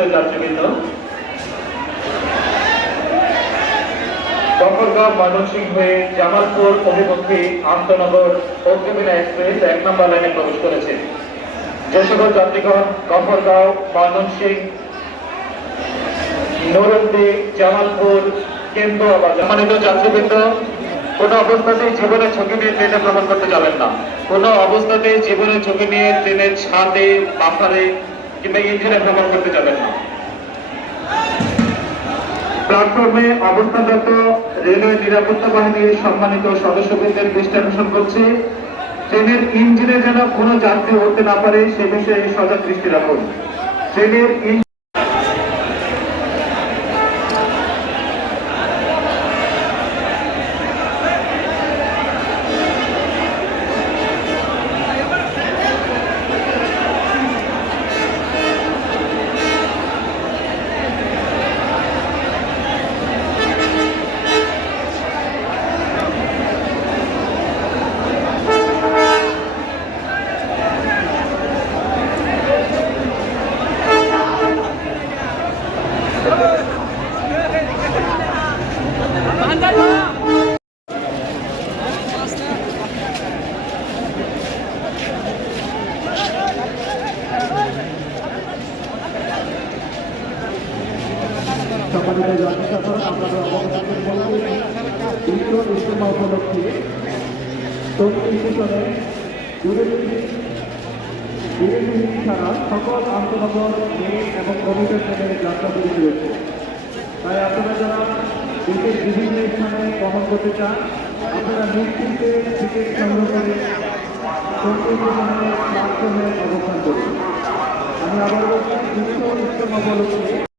সম্মানিত যাত্রীবৃন্দ, গফরগাঁও ময়মনসিংহ হয়ে জামালপুর অভিমুখী আন্তনগর অগ্নিবীণা এক্সপ্রেস 1 নম্বর লাইনে প্রবেশ করেছে। যে সকল যাত্রীগণ গফরগাঁও ময়মনসিংহ নরুন্দি জামালপুর কেন্দ্র বা সম্মানিত যাত্রীবৃন্দ, কোনো অবস্থাতেই জীবনের ঝুঁকি নিয়ে ট্রেনে ভ্রমণ করতে যাবেন না। কোনো অবস্থাতেই জীবনের ঝুঁকি নিয়ে ট্রেনের ছাদে, বাফারে কিংবা ইঞ্জিনে ভ্রমণ করতে যাবেন না। প্ল্যাটফর্মে অবস্থানরত রেলওয়ে নিরাপত্তা বাহিনীর সম্মানিত সদস্যবৃন্দের দৃষ্টি আকর্ষণ করছে, ট্রেনের ইঞ্জিনে যেন কোনো যাত্রী উঠতে না পারে সে বিষয়ে সজাগ দৃষ্টি রাখুন। ট্রেনের সম্মানিত যাত্রী সকল, আপনারা অবগত করতে বিশ্ব ইজতেমা উপলক্ষে টঙ্গী স্টেশনে বিরতি ছাড়া সকল আন্তনগর মেল এবং কমিউটার ট্রেনের যাত্রা শুরু হয়েছে। তাই আপনারা যারা দেশের বিভিন্ন স্থানে ভ্রমণ করতে চান, আপনারা নিশ্চিন্তে টিকিট সংগ্রহ করে টঙ্গী স্টেশনের প্ল্যাটফর্মে অবস্থান করুন। আমি আবার বলছি, বিশ্ব ইজতেমা উপলক্ষে